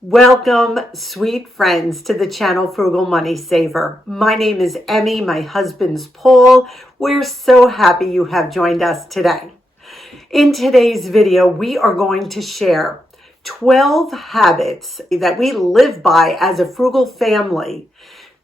Welcome, sweet friends, to the channel Frugal Money Saver. My name is Emmy, my husband's Paul. We're so happy you have joined us today. In today's video, we are going to share 12 habits that we live by as a frugal family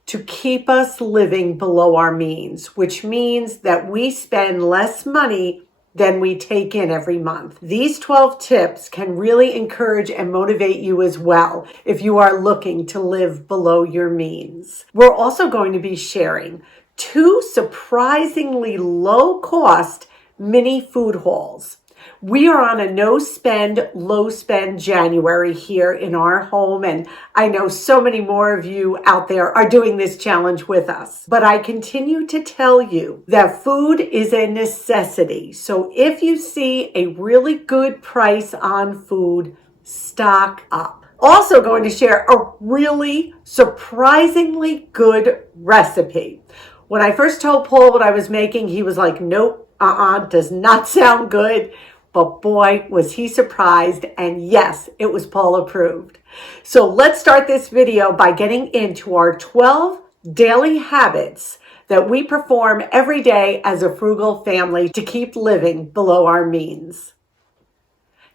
to keep us living below our means, which means that we spend less money than we take in every month. These 12 tips can really encourage and motivate you as well if you are looking to live below your means. We're also going to be sharing 2 surprisingly low-cost mini food hauls. We are on a no-spend, low-spend January here in our home, and I know so many more of you out there are doing this challenge with us. But I continue to tell you that food is a necessity. So if you see a really good price on food, stock up. Also going to share a really surprisingly good recipe. When I first told Paul what I was making, he was like, nope, does not sound good. But boy, was he surprised, and yes, it was Paul approved. So let's start this video by getting into our 12 daily habits that we perform every day as a frugal family to keep living below our means.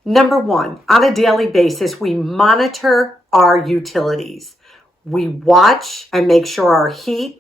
Number 1, on a daily basis, we monitor our utilities. We watch and make sure our heat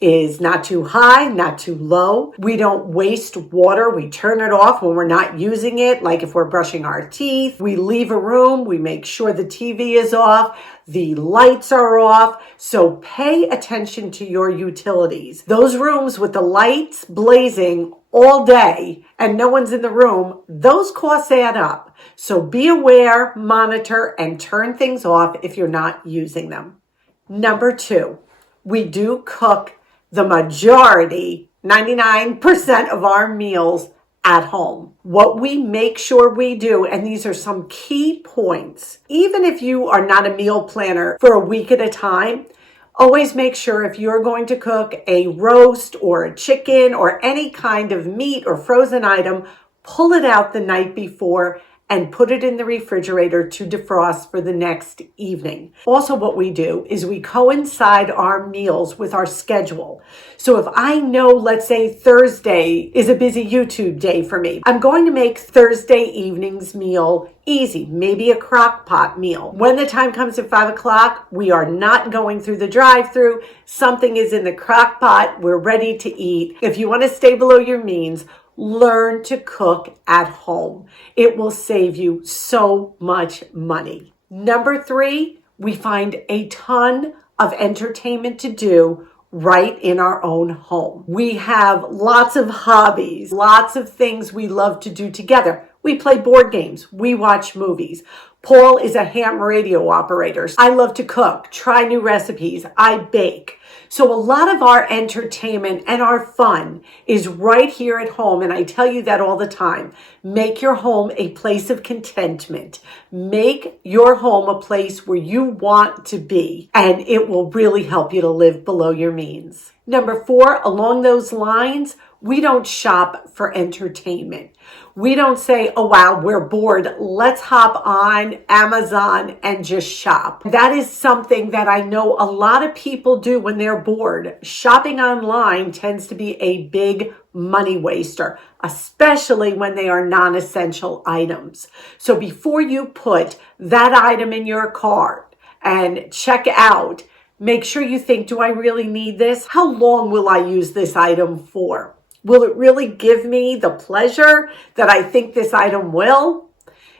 is not too high, not too low. We don't waste water. We turn it off when we're not using it, like if we're brushing our teeth. We leave a room. We make sure the TV is off. The lights are off. So pay attention to your utilities. Those rooms with the lights blazing all day and no one's in the room, those costs add up. So be aware, monitor, and turn things off if you're not using them. Number 2, we do cook the majority, 99% of our meals at home. What we make sure we do, and these are some key points, even if you are not a meal planner for a week at a time, always make sure if you're going to cook a roast or a chicken or any kind of meat or frozen item, pull it out the night before and put it in the refrigerator to defrost for the next evening. Also, what we do is we coincide our meals with our schedule. So if I know, let's say Thursday is a busy YouTube day for me, I'm going to make Thursday evening's meal easy, maybe a Crockpot meal. When the time comes at 5 o'clock, we are not going through the drive-thru. Something is in the Crockpot. We're ready to eat. If you want to stay below your means, learn to cook at home. It will save you so much money. Number 3, we find a ton of entertainment to do right in our own home. We have lots of hobbies, lots of things we love to do together. We play board games. We watch movies. Paul is a ham radio operator. I love to cook, try new recipes. I bake. So a lot of our entertainment and our fun is right here at home. And I tell you that all the time. Make your home a place of contentment. Make your home a place where you want to be. And it will really help you to live below your means. Number 4, along those lines, we don't shop for entertainment. We don't say, oh, wow, we're bored. Let's hop on Amazon and just shop. That is something that I know a lot of people do when they're bored. Shopping online tends to be a big money waster, especially when they are non-essential items. So before you put that item in your cart and check out, make sure you think, do I really need this? How long will I use this item for? Will it really give me the pleasure that I think this item will?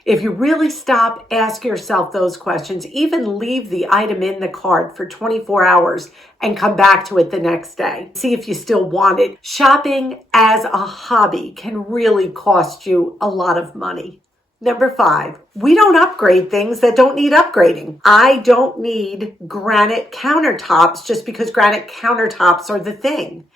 If you really stop, ask yourself those questions, even leave the item in the cart for 24 hours and come back to it the next day. See if you still want it. Shopping as a hobby can really cost you a lot of money. Number 5, we don't upgrade things that don't need upgrading. I don't need granite countertops just because granite countertops are the thing.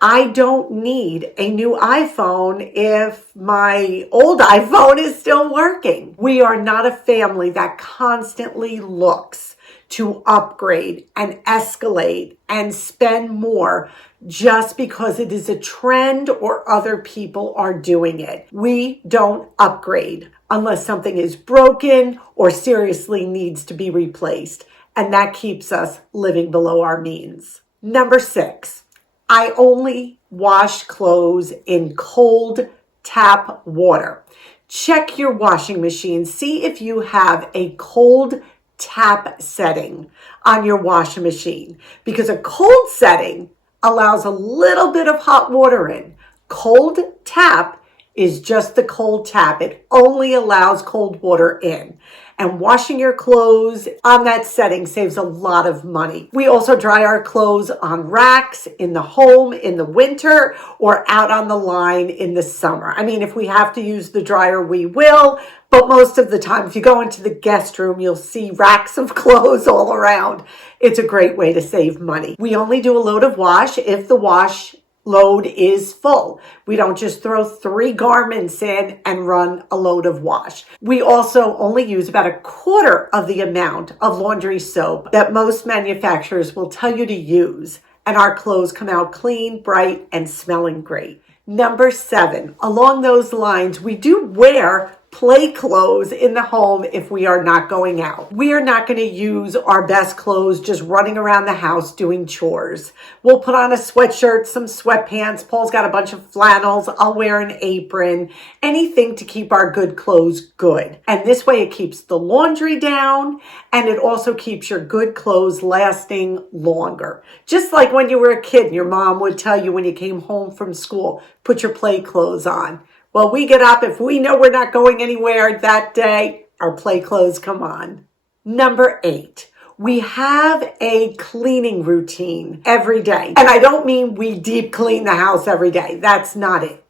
I don't need a new iPhone if my old iPhone is still working. We are not a family that constantly looks to upgrade and escalate and spend more just because it is a trend or other people are doing it. We don't upgrade. unless something is broken or seriously needs to be replaced. And that keeps us living below our means. Number 6, I only wash clothes in cold tap water. Check your washing machine. See if you have a cold tap setting on your washing machine, because a cold setting allows a little bit of hot water in. Cold tap is just the cold tap. It only allows cold water in. And washing your clothes on that setting saves a lot of money. We also dry our clothes on racks in the home in the winter or out on the line in the summer. I mean, if we have to use the dryer, we will. But most of the time, if you go into the guest room, you'll see racks of clothes all around. It's a great way to save money. We only do a load of wash if the wash load is full. We don't just throw 3 garments in and run a load of wash. We also only use about a quarter of the amount of laundry soap that most manufacturers will tell you to use, and our clothes come out clean, bright, and smelling great. Number 7, along those lines, we do wear play clothes in the home if we are not going out. We are not going to use our best clothes just running around the house doing chores. We'll put on a sweatshirt, some sweatpants. Paul's got a bunch of flannels. I'll wear an apron, anything to keep our good clothes good. And this way it keeps the laundry down, and it also keeps your good clothes lasting longer. Just like when you were a kid, your mom would tell you when you came home from school, put your play clothes on. Well, we get up, if we know we're not going anywhere that day, our play clothes come on. Number 8, we have a cleaning routine every day. And I don't mean we deep clean the house every day. That's not it.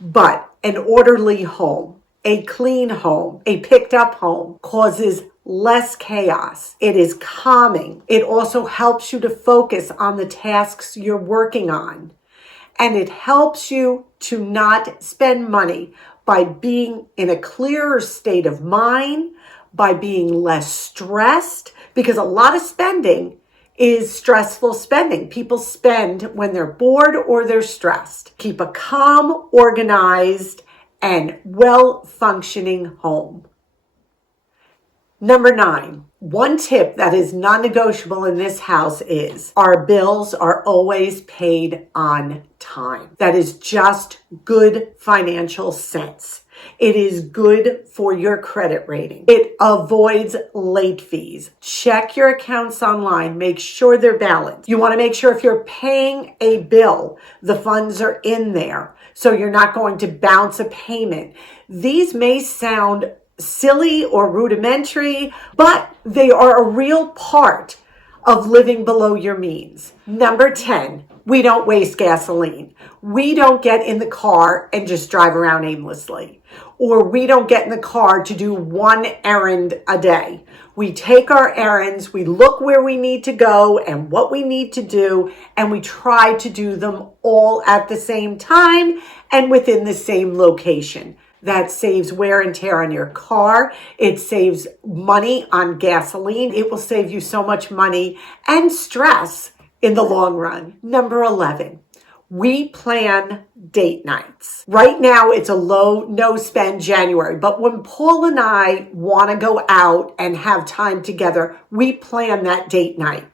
But an orderly home, a clean home, a picked up home causes less chaos. It is calming. It also helps you to focus on the tasks you're working on. And it helps you to not spend money by being in a clearer state of mind, by being less stressed, because a lot of spending is stressful spending. People spend when they're bored or they're stressed. Keep a calm, organized, and well-functioning home. Number 9, one tip that is non-negotiable in this house is our bills are always paid on time. That is just good financial sense. It is good for your credit rating. It avoids late fees. Check your accounts online. Make sure they're balanced. You want to make sure if you're paying a bill, the funds are in there, so you're not going to bounce a payment. These may sound silly or rudimentary, but they are a real part of living below your means. Number 10, we don't waste gasoline. We don't get in the car and just drive around aimlessly. Or we don't get in the car to do one errand a day. We take our errands, we look where we need to go and what we need to do, and we try to do them all at the same time and within the same location. That saves wear and tear on your car. It saves money on gasoline. It will save you so much money and stress in the long run. Number 11, we plan date nights. Right now, it's a low, no-spend January. But when Paul and I want to go out and have time together, we plan that date night.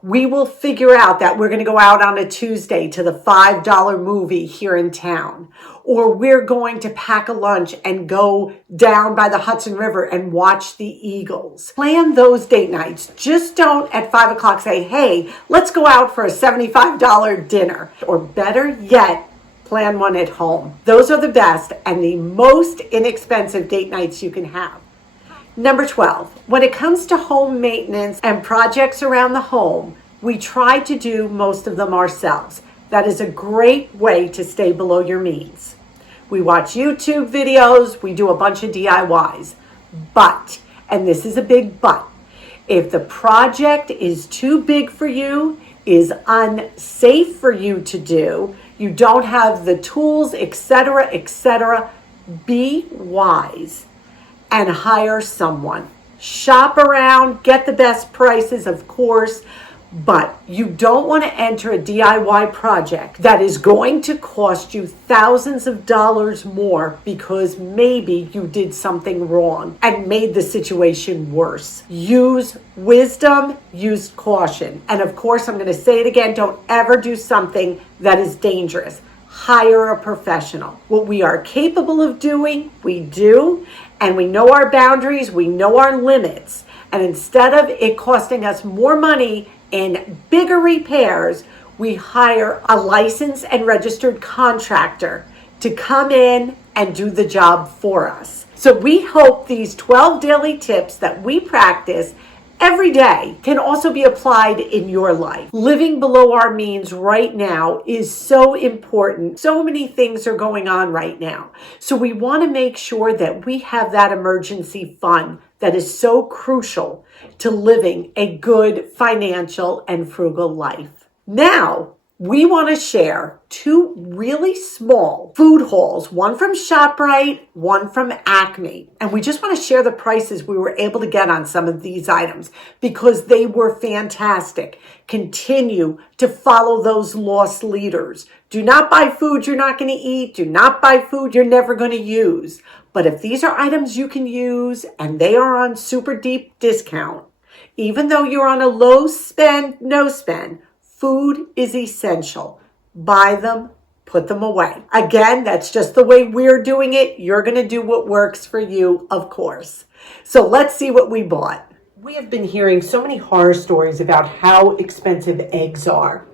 We will figure out that we're going to go out on a Tuesday to the $5 movie here in town. Or we're going to pack a lunch and go down by the Hudson River and watch the Eagles. Plan those date nights. Just don't at 5 o'clock say, hey, let's go out for a $75 dinner. Or better yet, plan one at home. Those are the best and the most inexpensive date nights you can have. Number 12, when it comes to home maintenance and projects around the home, we try to do most of them ourselves. That is a great way to stay below your means. We watch YouTube videos, we do a bunch of DIYs. But, and this is a big but, if the project is too big for you, is unsafe for you to do, you don't have the tools, etc., be wise and hire someone. Shop around, get the best prices, of course, But you don't want to enter a DIY project that is going to cost you thousands of dollars more because maybe you did something wrong and made the situation worse. Use wisdom, use caution. And of course, I'm going to say it again, don't ever do something that is dangerous. Hire a professional. What we are capable of doing, we do, and we know our boundaries, we know our limits. And instead of it costing us more money in bigger repairs, we hire a licensed and registered contractor to come in and do the job for us. So we hope these 12 daily tips that we practice every day can also be applied in your life. Living below our means right now is so important. So many things are going on right now. So we want to make sure that we have that emergency fund that is so crucial to living a good financial and frugal life. Now, we want to share two really small food hauls, one from ShopRite, one from Acme. And we just want to share the prices we were able to get on some of these items because they were fantastic. Continue to follow those lost leaders. Do not buy food you're not going to eat. Do not buy food you're never going to use. But if these are items you can use and they are on super deep discount, even though you're on a low spend, no spend, food is essential. Buy them, put them away. Again, that's just the way we're doing it. You're going to do what works for you, of course. So let's see what we bought. We have been hearing so many horror stories about how expensive eggs are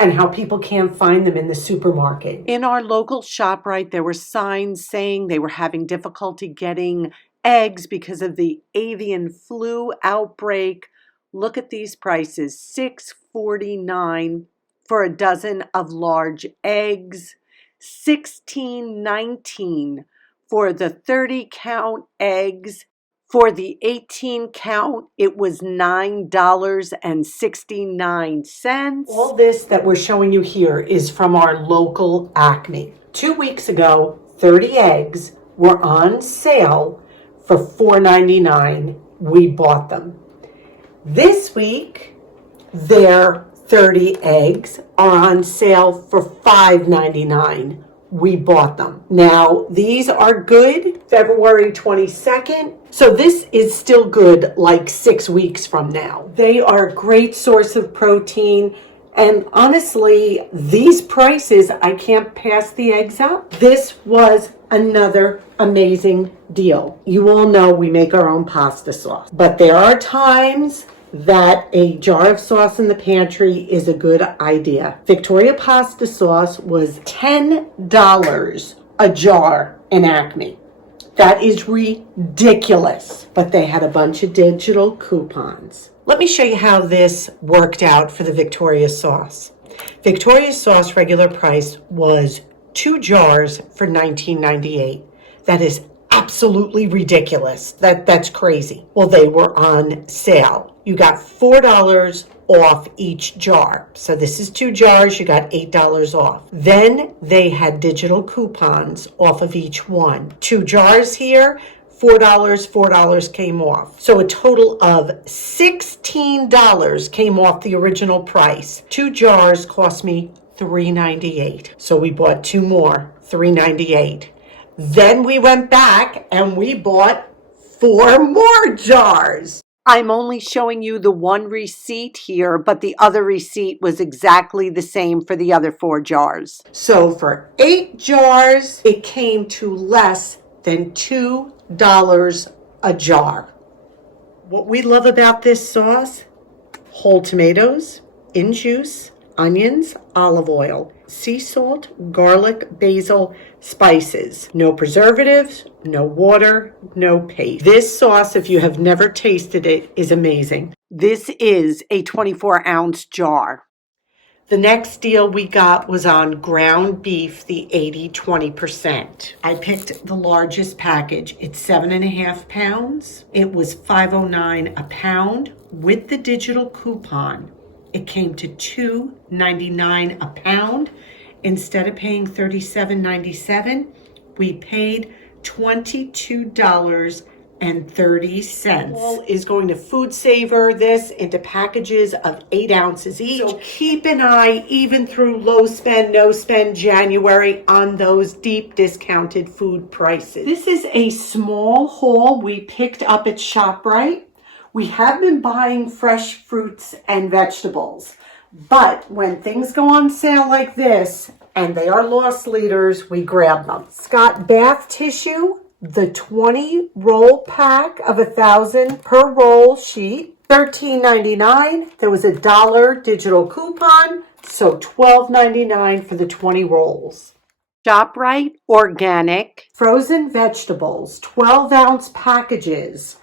and how people can't find them in the supermarket. In our local ShopRite, there were signs saying they were having difficulty getting eggs because of the avian flu outbreak. Look at these prices, $6.49 for a dozen of large eggs, $16.19 for the 30-count eggs. For the 18-count, it was $9.69. All this that we're showing you here is from our local Acme. 2 weeks ago, 30 eggs were on sale for $4.99. We bought them. This week, their 30 eggs are on sale for $5.99. We bought them. Now, these are good February 22nd. So this is still good like 6 weeks from now. They are a great source of protein. And honestly, these prices, I can't pass the eggs up. This was another amazing deal. You all know we make our own pasta sauce, but there are times that a jar of sauce in the pantry is a good idea. Victoria pasta sauce was $10 a jar in Acme. That is ridiculous, but they had a bunch of digital coupons. Let me show you how this worked out for the Victoria sauce. Victoria sauce regular price was 2 jars for $19.98. That is absolutely ridiculous. That's crazy. Well, they were on sale. You got $4 off each jar. So this is 2 jars, you got $8 off. Then they had digital coupons off of each one. 2 jars here, $4 came off. So a total of $16 came off the original price. 2 jars cost me $3.98. So we bought 2 more, $3.98. Then we went back and we bought 4 more jars. I'm only showing you the one receipt here, but the other receipt was exactly the same for the other 4 jars. So for 8 jars, it came to less than $2 a jar. What we love about this sauce, whole tomatoes in juice, onions, olive oil, sea salt, garlic, basil, spices. No preservatives, no water, no paste. This sauce, if you have never tasted it, is amazing. This is a 24-ounce jar. The next deal we got was on ground beef, the 80-20%. I picked the largest package. It's 7.5 pounds. It was $5.09 a pound with the digital coupon. It came to $2.99 a pound. Instead of paying $37.97, we paid $22.80 Paul is going to food saver this into packages of 8 ounces each. So keep an eye even through low spend, no spend January on those deep discounted food prices. This is a small haul we picked up at ShopRite. We have been buying fresh fruits and vegetables, but when things go on sale like this, and they are loss leaders, we grab them. Scott bath tissue, the 20 roll pack of 1,000 per roll sheet, $13.99. There was a $1 digital coupon, so $12.99 for the 20 rolls. ShopRite organic frozen vegetables, 12-ounce packages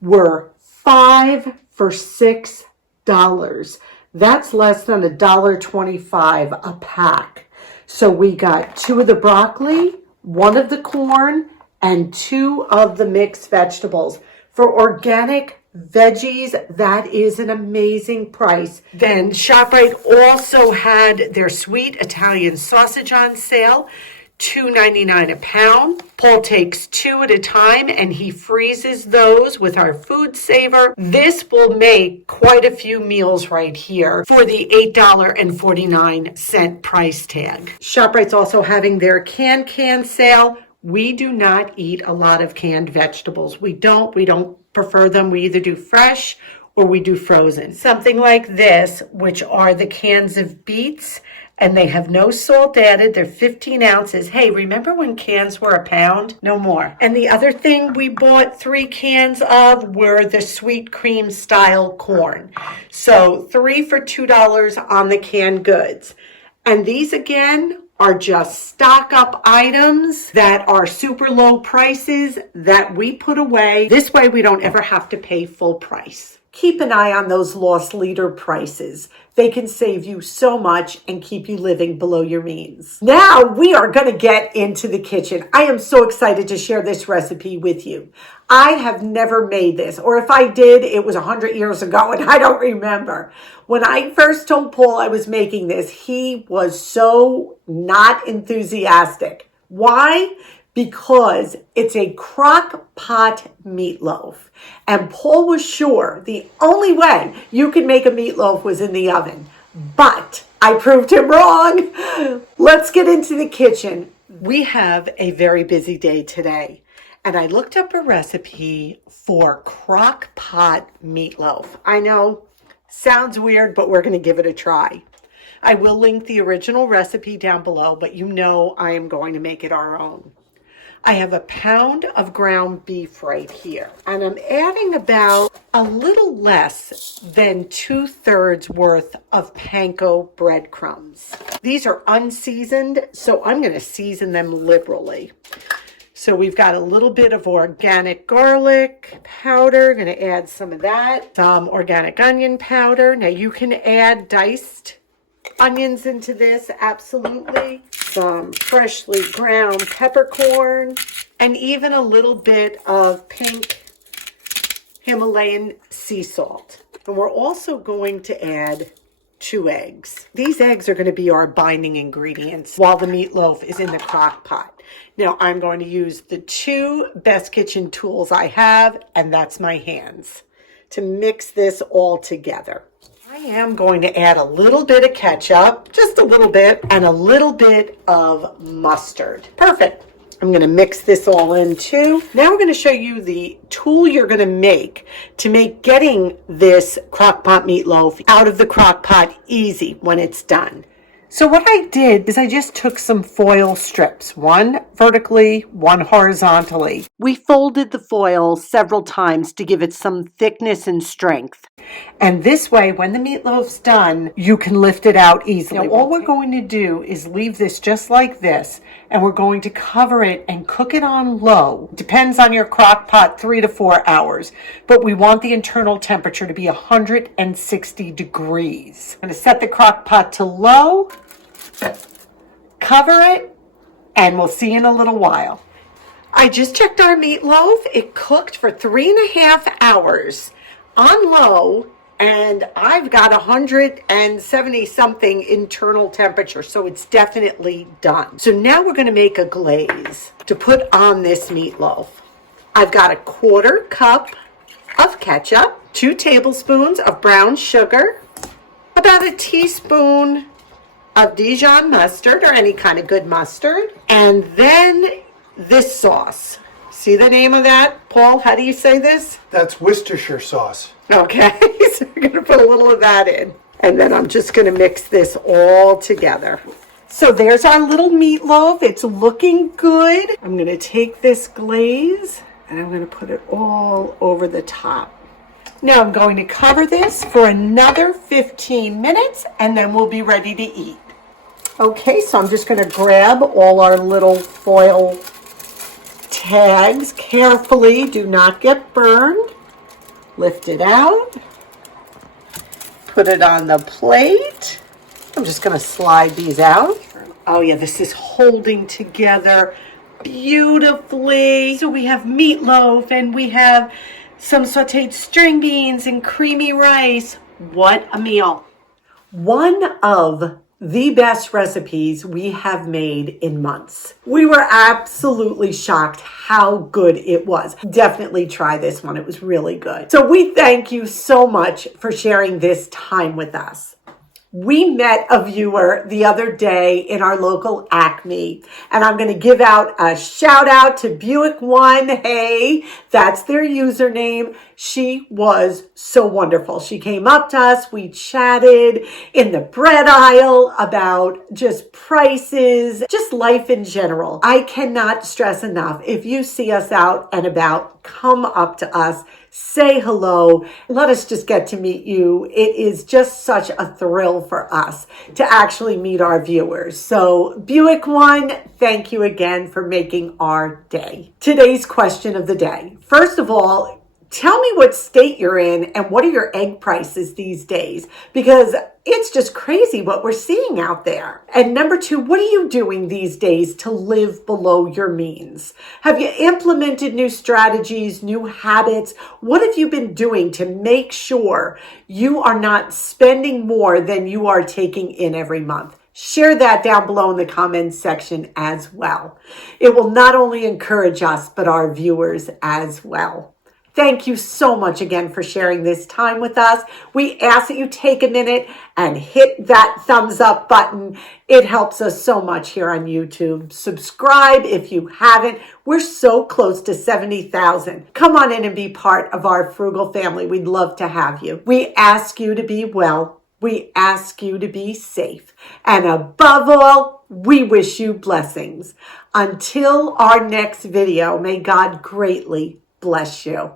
were 5 for $6. That's less than $1.25 a pack. So we got 2 of the broccoli, 1 of the corn, and 2 of the mixed vegetables. For organic veggies, that is an amazing price. Then ShopRite also had their sweet Italian sausage on sale, $2.99 a pound. Paul takes 2 at a time and he freezes those with our food saver. This will make quite a few meals right here for the $8.49 price tag. ShopRite's also having their can sale. We do not eat a lot of canned vegetables. We don't prefer them. We either do fresh or we do frozen. Something like this, which are the cans of beets, and they have no salt added. They're 15 ounces. Hey, remember when cans were a pound? No more. And the other thing we bought 3 cans of were the sweet cream style corn. So 3 for $2 on the canned goods. And these again are just stock up items that are super low prices that we put away. This way we don't ever have to pay full price. Keep an eye on those loss leader prices. They can save you so much and keep you living below your means. Now we are going to get into the kitchen. I am so excited to share this recipe with you. I have never made this, or if I did, it was 100 years ago and I don't remember. When I first told Paul I was making this, he was so not enthusiastic. Why? Because it's a Crockpot meatloaf. And Paul was sure the only way you could make a meatloaf was in the oven. But I proved him wrong. Let's get into the kitchen. We have a very busy day today. And I looked up a recipe for Crockpot meatloaf. I know, sounds weird, but we're going to give it a try. I will link the original recipe down below, but you know I am going to make it our own. I have a pound of ground beef right here, and I'm adding about a little less than 2/3 worth of panko breadcrumbs. These are unseasoned, so I'm going to season them liberally. So we've got a little bit of organic garlic powder. Going to add some of that. Some organic onion powder. Now you can add diced onions into this, absolutely. Some freshly ground peppercorn, and even a little bit of pink Himalayan sea salt. And we're also going to add 2 eggs. These eggs are going to be our binding ingredients while the meatloaf is in the crock pot. Now I'm going to use the 2 best kitchen tools I have, and that's my hands, to mix this all together. I am going to add a little bit of ketchup, just a little bit, and a little bit of mustard. Perfect. I'm going to mix this all in too. Now we're going to show you the tool you're going to make getting this crock-pot meatloaf out of the crock pot easy when it's done. So what I did is I just took some foil strips, one vertically, one horizontally. We folded the foil several times to give it some thickness and strength. And this way, when the meatloaf's done, you can lift it out easily. Now, all we're going to do is leave this just like this, and we're going to cover it and cook it on low. Depends on your crock pot, 3 to 4 hours. But we want the internal temperature to be 160 degrees. I'm going to set the crock pot to low, cover it, and we'll see you in a little while. I just checked our meatloaf. It cooked for 3.5 hours on low, and I've got 170 something internal temperature, so it's definitely done. So now we're going to make a glaze to put on this meatloaf. I've got a 1/4 cup of ketchup, 2 tablespoons of brown sugar, about a teaspoon of Dijon mustard or any kind of good mustard, and then this sauce. See the name of that? Paul, how do you say this? That's Worcestershire sauce. Okay, so we're going to put a little of that in. And then I'm just going to mix this all together. So there's our little meatloaf. It's looking good. I'm going to take this glaze and I'm going to put it all over the top. Now I'm going to cover this for another 15 minutes and then we'll be ready to eat. Okay, so I'm just going to grab all our little foil tags carefully. Do not get burned. Lift it out. Put it on the plate. I'm just going to slide these out. Oh yeah, this is holding together beautifully. So we have meatloaf and we have some sauteed string beans and creamy rice. What a meal. One of the best recipes we have made in months. We were absolutely shocked how good it was. Definitely try this one. It was really good. So we thank you so much for sharing this time with us. We met a viewer the other day in our local Acme, and I'm going to give out a shout out to Buick One. Hey, that's their username. She was so wonderful. She came up to us. We chatted in the bread aisle about just prices, just life in general. I cannot stress enough. If you see us out and about, come up to us. Say hello. Let us just get to meet you. It is just such a thrill for us to actually meet our viewers. So Buick One, thank you again for making our day. Today's question of the day. First of all, tell me what state you're in and what are your egg prices these days? Because it's just crazy what we're seeing out there. And number 2, what are you doing these days to live below your means? Have you implemented new strategies, new habits? What have you been doing to make sure you are not spending more than you are taking in every month? Share that down below in the comments section as well. It will not only encourage us, but our viewers as well. Thank you so much again for sharing this time with us. We ask that you take a minute and hit that thumbs up button. It helps us so much here on YouTube. Subscribe if you haven't. We're so close to 70,000. Come on in and be part of our frugal family. We'd love to have you. We ask you to be well. We ask you to be safe. And above all, we wish you blessings. Until our next video, may God greatly bless you.